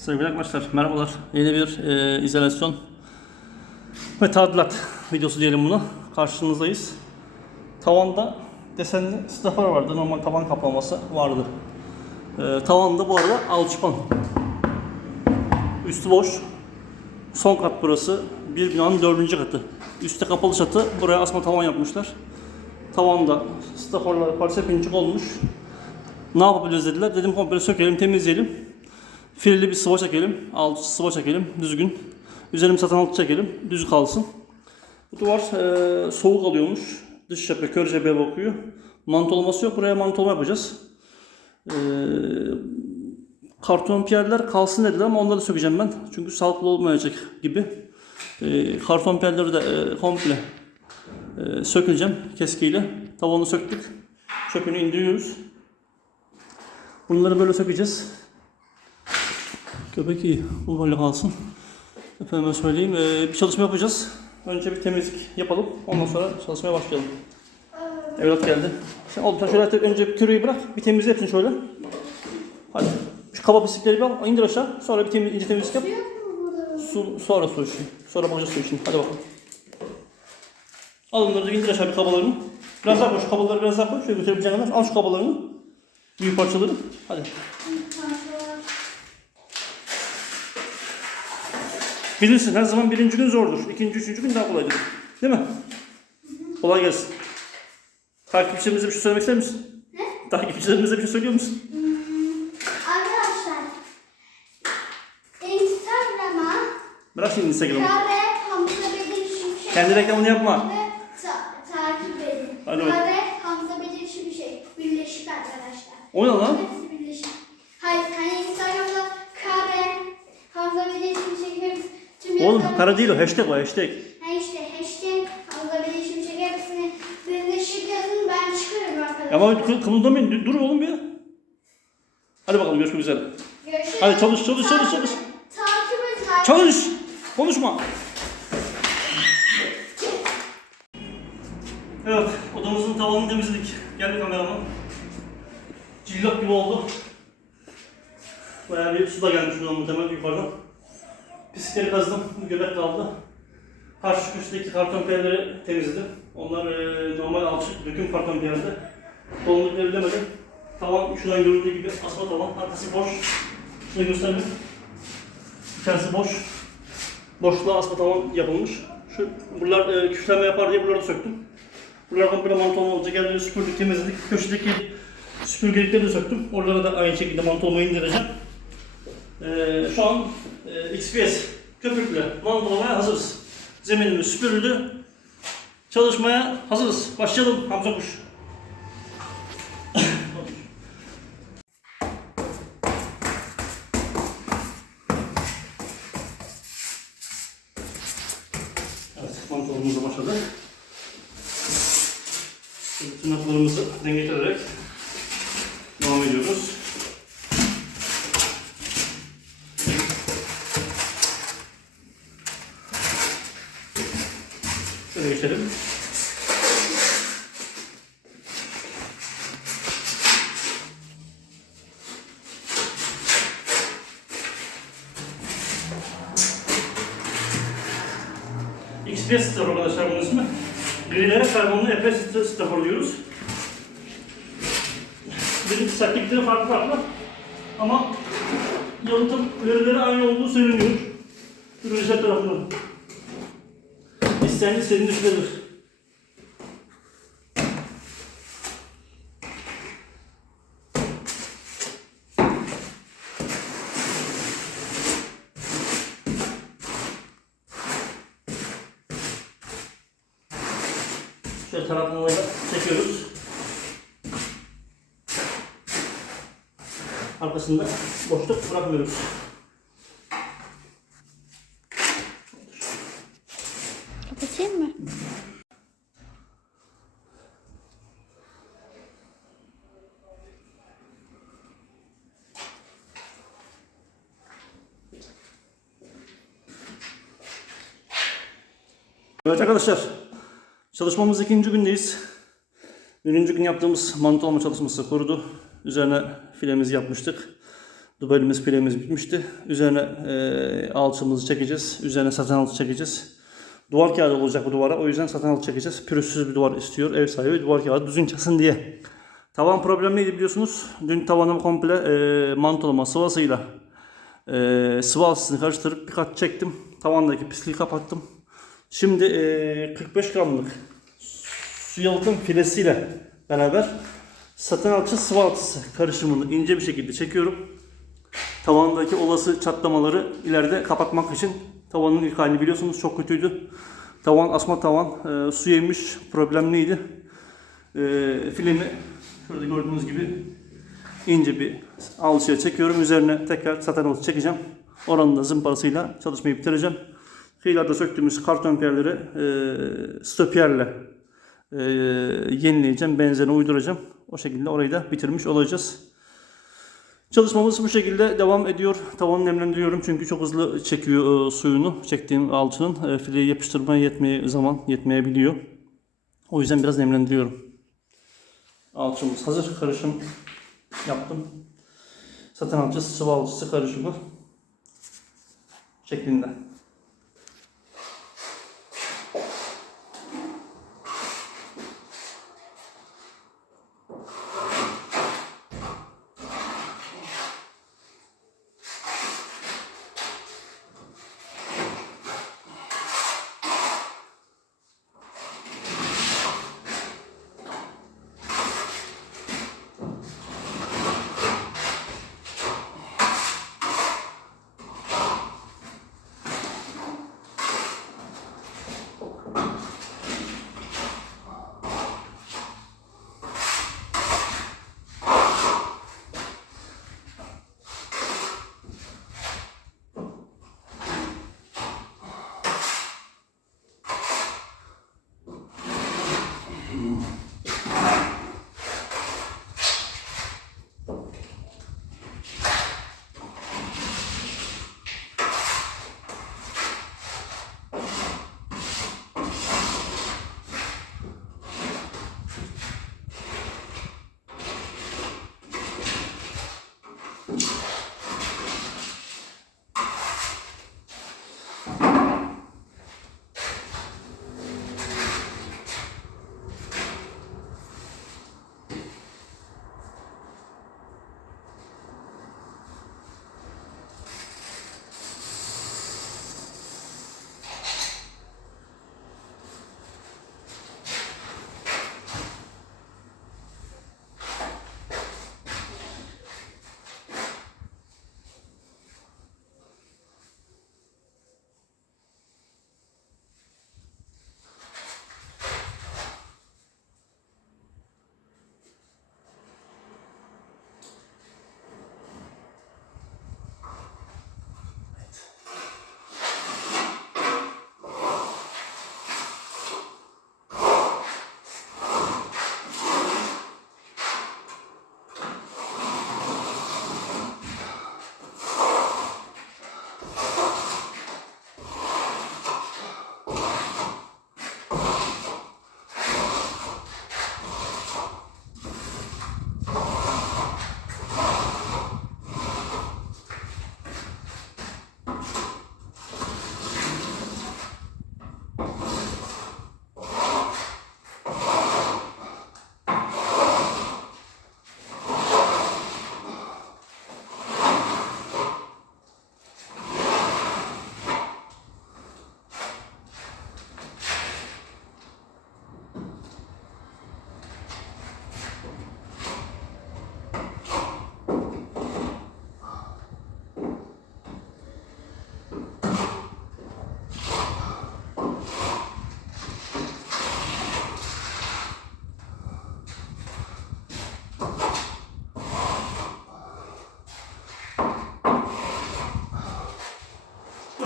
Sevgili arkadaşlar merhabalar. Yeni bir e, izolasyon ve tadilat videosu diyelim buna. Karşınızdayız. Tavanda desenli stafar vardı. Normal tavan kaplaması vardı. E, tavanda bu arada alçıpan. Üstü boş. Son kat burası. Bir binanın dördüncü katı. Üstte kapalı çatı. Buraya asma tavan yapmışlar. Tavanda staforlar parça pinçik olmuş. Ne yapabiliriz dediler. Dedim komple sökelim, temizleyelim. Filli bir sıva çekelim. Altı sıva çekelim. Düzgün. Üzerim satan altı çekelim. Düz kalsın. Bu duvar e, soğuk alıyormuş. Dış cephe, kör cepheye bakıyor. Mantolaması yok. Buraya mantolama yapacağız. E, karton piyerler kalsın dediler ama onları sökeceğim ben. Çünkü sağlıklı olmayacak gibi. E, karton piyerleri de e, komple e, söküleceğim keskiyle. Tavanı söktük. Çöpünü indiriyoruz. Bunları böyle sökeceğiz. Köpek iyi. Bu böyle kalsın. Efendime söyleyeyim. Ee, bir çalışma yapacağız. Önce bir temizlik yapalım. Ondan sonra çalışmaya başlayalım. Evlat geldi. Sen oğlum sen şöyle önce bir küreği bırak. Bir temizle hepsini şöyle. Hadi. Şu kaba pislikleri bir al. indir aşağı. Sonra bir temiz, ince temizlik yap. Su, sonra su işi. Sonra bakacağız su işini. Hadi bakalım. Al onları da indir aşağı bir kabalarını. Biraz daha koy. Şu kabaları biraz daha koy. Şöyle götürebileceğin kadar. Al şu kabalarını. Büyük parçaları. Hadi. Bilirsin her zaman birinci gün zordur. İkinci, üçüncü gün daha kolaydır. Değil mi? Kolay gelsin. Takipçilerimize bir şey söylemek ister misin? Ne? Takipçilerimize bir şey söylüyor musun? Arkadaşlar Instagram'a Bırak şimdi Instagram'ı. Hamza Bedir Şimşek Kendi reklamını yapma. ve ta- takip edin. Hadi bakalım. Kare Hamza Bedir Şimşek birleşik arkadaşlar. O ne lan? Hepsi birleşik. Hayır hani Instagram'da Kare Hamza Bedir Şimşek hepsi kara değil o. Hashtag o hashtag. Ha işte hashtag Hamza Bedir Şimşek hepsini birleşik yazın ben çıkarım arkadaşlar. Ama kı- kımıldamayın. Dur- oğlum bir. Hadi bakalım görüşmek üzere. Görüşürüz. Hadi çalış, çalış, çalış, çalış. Takip edin. Çalış. Konuşma. Evet, odamızın tavanını temizledik. Gel kameraman. Cillop gibi oldu. Bayağı bir su da gelmiş buradan muhtemelen yukarıdan. Pislikleri kazdım, göbek kaldı. Karşı köşedeki karton piyeleri temizledim. Onlar e, normal alçık, döküm karton piyerde. Dolulukları bilemedim. Tavan şuradan görüldüğü gibi asma tavan, arkası boş. Şunu göstereyim. İçerisi boş. Boşluğa asma tavan yapılmış. Şu buralar e, küfleme yapar diye buraları söktüm. Buralar komple mantolama olacak. Yerleri süpürdük, temizledik. Köşedeki süpürgelikleri de söktüm. Oralara da aynı şekilde mantolamayı indireceğim. E, şu an e, XPS köpükle mantolamaya hazırız. Zeminimiz süpürüldü. Çalışmaya hazırız. Başlayalım Hamza Kuş. Evet, mantolumuza başladık. Tırnaklarımızı dengelerek devam ediyoruz. Şöyle geçelim. XPS staff arkadaşlar bunun ismi. Grilere karbonlu EPS staff diyoruz. Bizim sertlikleri farklı farklı. Ama yalıtım verileri aynı olduğu söyleniyor. Ürünler tarafından. İsteyen istediğini düşünebilir. Tarafını çekiyoruz. Arkasında boşluk bırakmıyoruz. Kapatayım mı? Evet arkadaşlar, çalışmamız ikinci gündeyiz. Birinci gün yaptığımız mantolama çalışması kurudu. Üzerine filemizi yapmıştık. Dubalimiz pilemiz bitmişti. Üzerine e, alçımızı çekeceğiz. Üzerine satın altı çekeceğiz. Duvar kağıdı olacak bu duvara. O yüzden satın altı çekeceğiz. Pürüzsüz bir duvar istiyor ev sahibi. Duvar kağıdı düzgün çıksın diye. Tavan problemliydi biliyorsunuz. Dün tavanım komple e, mantolama sıvasıyla e, sıvı altısını karıştırıp bir kat çektim. Tavandaki pisliği kapattım. Şimdi e, 45 gramlık su yalıtım filesiyle beraber satın alçı sıvı altısı karışımını ince bir şekilde çekiyorum. Tavandaki olası çatlamaları ileride kapatmak için tavanın ilk halini biliyorsunuz çok kötüydü. Tavan asma tavan e, su yemiş problemliydi. E, fileni şurada gördüğünüz gibi ince bir alçıya çekiyorum. Üzerine tekrar saten alçı çekeceğim. Oranın da zımparasıyla çalışmayı bitireceğim. Kıyılarda söktüğümüz karton perleri e, stopierle e, yenileyeceğim. Benzerini uyduracağım. O şekilde orayı da bitirmiş olacağız. Çalışmamız bu şekilde devam ediyor. Tavanı nemlendiriyorum çünkü çok hızlı çekiyor e, suyunu. Çektiğim alçının e, fileyi yapıştırmaya yetmeye zaman yetmeyebiliyor. O yüzden biraz nemlendiriyorum. Alçımız hazır. Karışım yaptım. Satın alçısı sıvı alçısı karışımı şeklinde.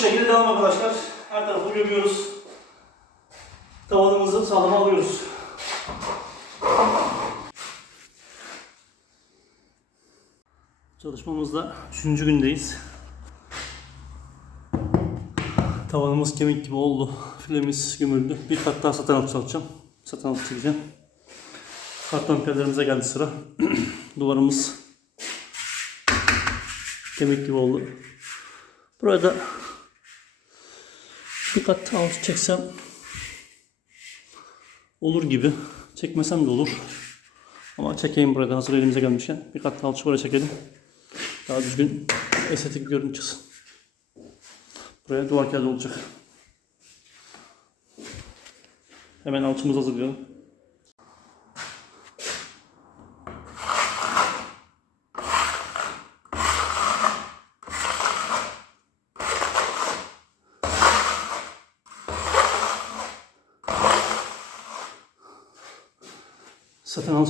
Şekilde devam arkadaşlar. Her tarafı gömüyoruz. Tavanımızı sağlama alıyoruz. Çalışmamızda 3. gündeyiz. Tavanımız kemik gibi oldu. Filemiz gömüldü. Bir kat daha satan altı çalışacağım. Satan altı çekeceğim. Karton perdelerimize geldi sıra. Duvarımız kemik gibi oldu. Burada bir kat alçı çeksem olur gibi. Çekmesem de olur. Ama çekeyim burada hazır elimize gelmişken. Bir kat alçı buraya çekelim. Daha düzgün estetik bir görüntü çıksın. Buraya duvar kağıdı olacak. Hemen alçımızı hazırlayalım.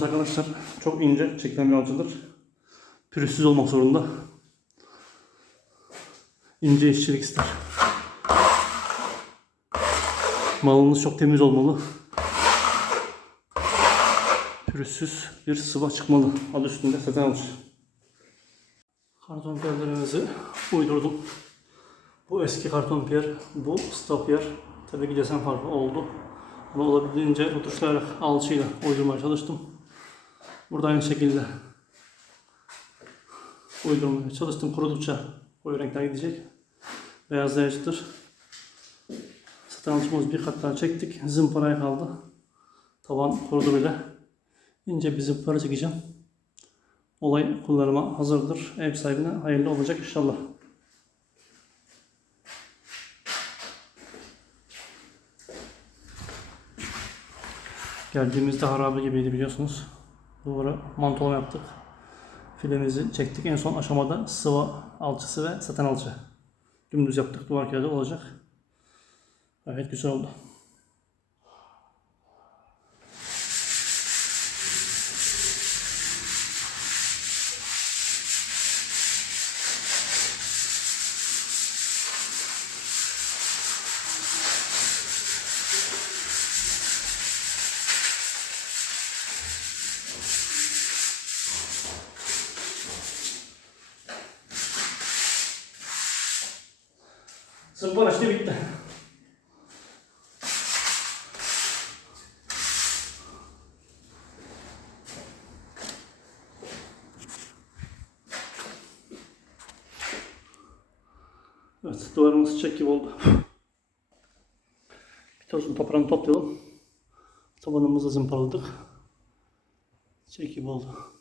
Alış arkadaşlar çok ince çekilen bir alçıdır. Pürüzsüz olmak zorunda. İnce işçilik ister. Malınız çok temiz olmalı. Pürüzsüz bir sıva çıkmalı. Adı üstünde satın alış. Karton pierlerimizi uydurdum. Bu eski karton pier, bu stop pier. Tabii ki desen farkı oldu. Bunu olabildiğince tutuşlayarak alçıyla uydurmaya çalıştım. Burada aynı şekilde uydurmaya çalıştım. Kurudukça koyu renkler gidecek. Beyazlayacaktır. Satın alışımız bir kat daha çektik. Zımparaya kaldı. Tavan kurudu bile. İnce bir zımpara çekeceğim. Olay kullanıma hazırdır. Ev sahibine hayırlı olacak inşallah. Geldiğimizde harabe gibiydi biliyorsunuz. Duvara mantolama yaptık. Filemizi çektik. En son aşamada sıva alçısı ve saten alçı. Dümdüz yaptık. Duvar kağıdı olacak. Gayet güzel oldu. Zımpara işte bitti. Evet, duvarımız çiçek gibi oldu. Bir tozun toprağını toplayalım. Tabanımızı zımparaladık. Çiçek gibi oldu.